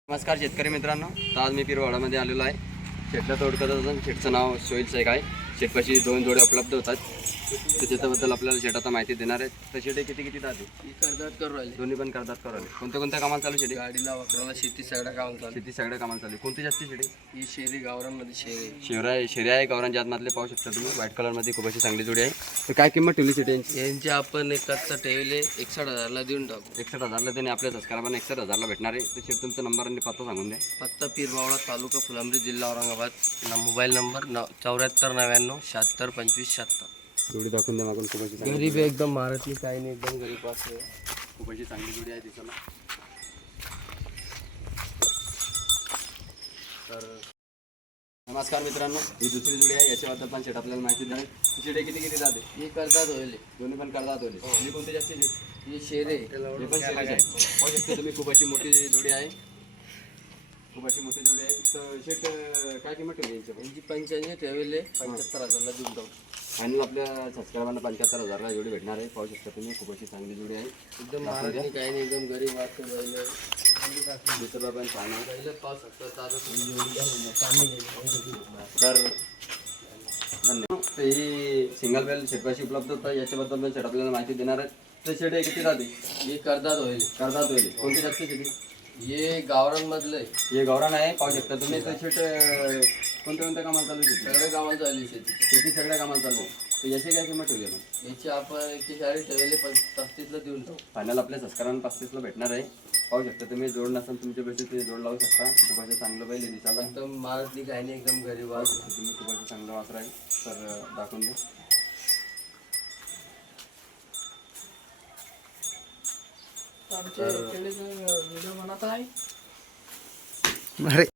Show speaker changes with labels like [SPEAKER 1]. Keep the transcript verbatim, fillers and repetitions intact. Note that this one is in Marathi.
[SPEAKER 1] नमस्कार शेतकरी मित्रांनो, तर आज मी पिरवाडामध्ये आलेलो आहे. शेतला तोड करत असून शेटचं नाव सोईल शेख आहे. शेतपाशी दोन जोडे उपलब्ध होतात, तर त्याच्याबद्दल आपल्याला शेट आता माहिती देणार आहे. तर शेटे किती किती जाते?
[SPEAKER 2] ही कर्जात करू राहिले.
[SPEAKER 1] दोन्ही पण करतात करू राहिले. कोणत्या कोणत्या कामाला चालू शेटे?
[SPEAKER 2] गाडीला वक्राला शेती सगळ्या कामाला चालू.
[SPEAKER 1] शेती सगळ्या कामाला चालू. कोणती जास्ती शेटे?
[SPEAKER 2] ही शेरी गावरांमध्ये शेरी.
[SPEAKER 1] शेवरा शेऱ्या आहे, गावरान जातमधले पाहू शकता तुम्ही. व्हाईट कलरमध्ये खूप अशी चांगली जोडी आहे. तर काय किंमत ठेवली शेटे यांची?
[SPEAKER 2] यांचे आपण एकाहत्तर ठेवले एकसष्ट हजारला देऊन टाकू.
[SPEAKER 1] एकसष्ट हजारला त्याने आपल्या सबस्क्रायबरने एकसष्ट हजारला भेटणार आहे. तर शेट तुमचा नंबर आणि पत्ता सांगून द्या.
[SPEAKER 2] पत्ता पीरबावळा, तालुका फुलंब्री, जिल्हा औरंगाबाद. ना मोबाईल नंबर नऊ चौऱ्याहत्तर नव्याण्णव शहात्तर पंचवीस शहात्तर.
[SPEAKER 1] जोडी दाखवून द्या मागून. खूप अशी चांगली
[SPEAKER 2] गरीब आहे, एकदम महारातली काही नाही, एकदम गरीब असते.
[SPEAKER 1] खूप अशी चांगली जोडी आहे दिसायला. तर नमस्कार मित्रांनो, ही दुसरी जोडी आहे. याच्याबद्दल पण शेट आपल्याला माहिती देणार. शेटे किती किती जाते?
[SPEAKER 2] ही कर्जात होईल.
[SPEAKER 1] दोन्ही पण करतात होते. ही कोणती जास्ती शेट?
[SPEAKER 2] ही शेरे.
[SPEAKER 1] हे पण शेरेच आहे. पाहू शकता तुम्ही, खूप अशी मोठी जोडी आहे. खूप अशी मोठी जोडी आहे. तर शेट काय किंमत ठेवली यांची?
[SPEAKER 2] यांची पंच्याऐंशी ठेवले पंच्याहत्तर हजारला देऊन टाकू.
[SPEAKER 1] फायनल आपल्या सबस्क्रायबरला पंच्याहत्तर हजारला जोडी भेटणार आहे. पाहू शकता तुम्ही, खूप अशी चांगली जोडी आहे.
[SPEAKER 2] एकदम महारातली काही नाही, एकदम गरीब असते. पहिले
[SPEAKER 1] दुसरं पण छान आहे.
[SPEAKER 2] पहिले पाच सत्तर ताजा
[SPEAKER 1] तर धन्यवाद. तर ही सिंगल बेल शेटपाशी उपलब्ध होतं. याच्याबद्दल पण शेट आपल्याला माहिती देणार आहे. तर शेट किती जाते?
[SPEAKER 2] ही कर्जात होईल.
[SPEAKER 1] करतात होईल. कोणती जास्ती शेती?
[SPEAKER 2] हे गावरांमधलं आहे.
[SPEAKER 1] हे गौराण आहे. पाहू शकता तुम्ही. तर शेट कोणत्या कोणत्या कामाला चालू आहे?
[SPEAKER 2] सगळ्या कामाला चालली शेती.
[SPEAKER 1] शेती सगळ्या कामाला चालू आहे. तर याची काय किंमत ठेवली आपण?
[SPEAKER 2] याची आपण एकशे चाळीस ठेवले पण पस्तीसला देऊन टाकू.
[SPEAKER 1] फायनल आपल्या सबस्क्रायबर पस्तीसला भेटणार आहे. पाहू शकता तुम्ही. जोड नसेल तुमच्या पैसे ते जोड लावू शकता. खूप असं चांगलं पहिले दिसायला.
[SPEAKER 2] एकदम महारातली काही नाही, एकदम गरीब आहे.
[SPEAKER 1] तुम्ही खूप असं चांगलं वासर आहे. तर दाखवून द्या.
[SPEAKER 2] आमच्या व्हिडिओ बनवत आहे.
[SPEAKER 1] अरे